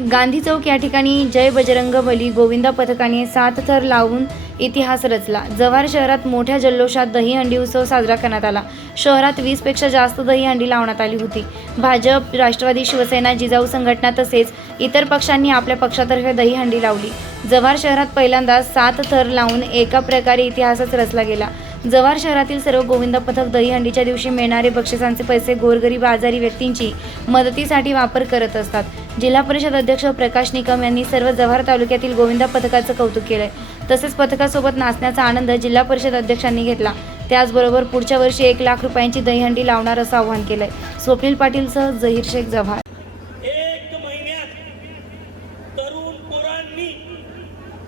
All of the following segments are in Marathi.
गांधी चौक या ठिकाणी जय बजरंग बली गोविंदा पथकाने सात थर लावून इतिहास रचला. जव्हार शहरात मोठ्या जल्लोषात दहीहंडी उत्सव साजरा करण्यात आला. शहरात वीसपेक्षा जास्त दहीहंडी लावण्यात आली होती. भाजप राष्ट्रवादी शिवसेना जिजाऊ संघटना तसेच इतर पक्षांनी आपल्या पक्षातर्फे दहीहंडी लावली. जव्हार शहरात पहिल्यांदा सात थर लावून एका प्रकारे इतिहासच रचला गेला. जव्हार शहरातील सर्व गोविंदा पथक दहीहंडीच्या दिवशी मिळणारे बक्षिसांचे पैसे गोरगरीब आजारी व्यक्तींची मदतीसाठी वापर करत असतात. जिल्हा परिषद अध्यक्ष प्रकाश निकम यांनी सर्व जव्हार तालुक्यातील गोविंदा पथकाचं कौतुक केलंय. तसेच पथकासोबत नाचण्याचा आनंद जिल्हा परिषद अध्यक्षांनी घेतला. त्याचबरोबर पुढच्या वर्षी एक लाख रुपयांची दहीहंडी लावणार असं आवाहन केलंय. स्वप्नील पाटीलसह जहीर शेख जव्हार.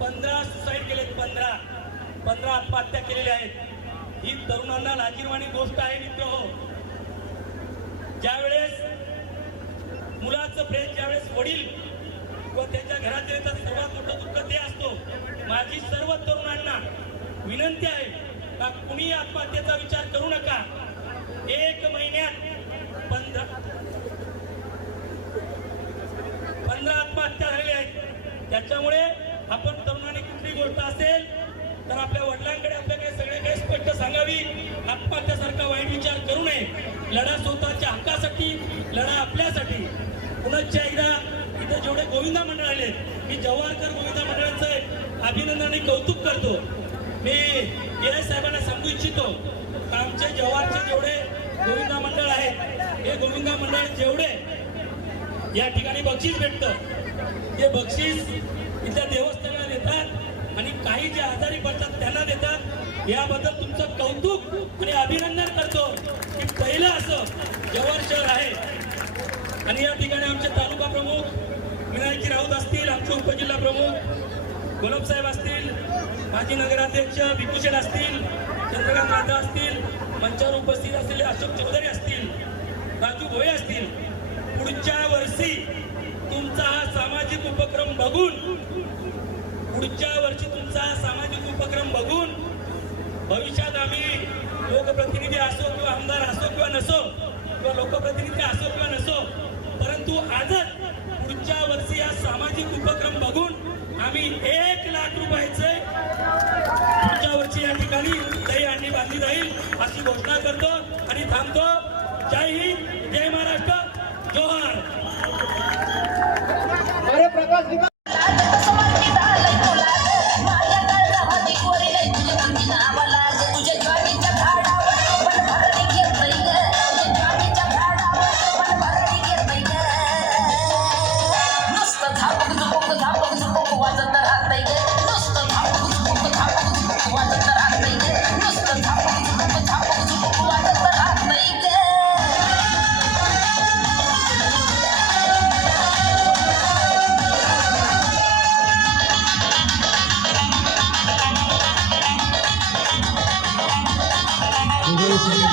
पंधरा सुसाईड केलेत पंधरा. पंधरा आत्महत्या केलेल्या आहेत. ही तरुणांना लाजीरवाणी गोष्ट आहे मित्र. हो ज्यावेळेस मुलाचं प्रेम ज्यावेळेस वडील व त्याच्या घरात येतात सर्वात मोठं दुःख ते असतो. माझी सर्व तरुणांना विनंती आहे का कुणी आत्महत्येचा विचार करू नका. एक महिन्यात पंधरा पंधरा आत्महत्या झालेल्या आहेत. त्याच्यामुळे आपण तरुणांनी कुठली गोष्ट असेल तर आपल्या वडिलांकडे आपल्याकडे सगळे काही स्पष्ट सांगावी. आत्महत्यासारखा वाईट विचार करू नये. लढा स्वतःच्या हक्कासाठी लढा आपल्यासाठी. पुनश्च एकदा इथं जेवढे गोविंदा मंडळ आले मी जवाहरकर गोविंदा मंडळाचं अभिनंदन आणि कौतुक करतो. मी ए साहेबांना सांगू इच्छितो आमचे जवाहरचे जेवढे गोविंदा मंडळ आहेत हे गोविंदा मंडळ जेवढे या ठिकाणी बक्षीस भेटतं ते बक्षीस इथल्या देवस्थानाला देतात. आणि काही जे आजारी पडतात त्यांना देतात. याबद्दल तुमचं कौतुक आणि अभिनंदन करतो की पहिलं असं जवाहर शहर आहे. आणि या ठिकाणी आमचे तालुका प्रमुख विनायकी राऊत असतील आमचे उपजिल्हा प्रमुख गोलपसाहेब असतील माजी नगराध्यक्ष भिकुशेल असतील चंद्रकांत राधा असतील मंचावर उपस्थित असलेले अशोक चौधरी असतील राजू भोये असतील पुढच्या वर्षी तुमचा हा सामाजिक उपक्रम बघून पुढच्या वर्षी तुमचा सामाजिक उपक्रम बघून भविष्यात आम्ही लोकप्रतिनिधी असो किंवा आमदार असो किंवा नसो किंवा लोकप्रतिनिधी असो किंवा नसो परंतु आजच पुढच्या वर्षी हा सामाजिक उपक्रम बघून आम्ही एक लाख रुपयाचे पुढच्या वर्षी या ठिकाणी दही अंडी बांधली जाईल अशी घोषणा करतो आणि थांबतो. जय हिंद जय महाराष्ट्र जोहार. अरे प्रकाश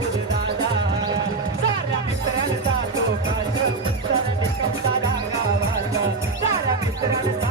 निकम आमचा स्वच्छ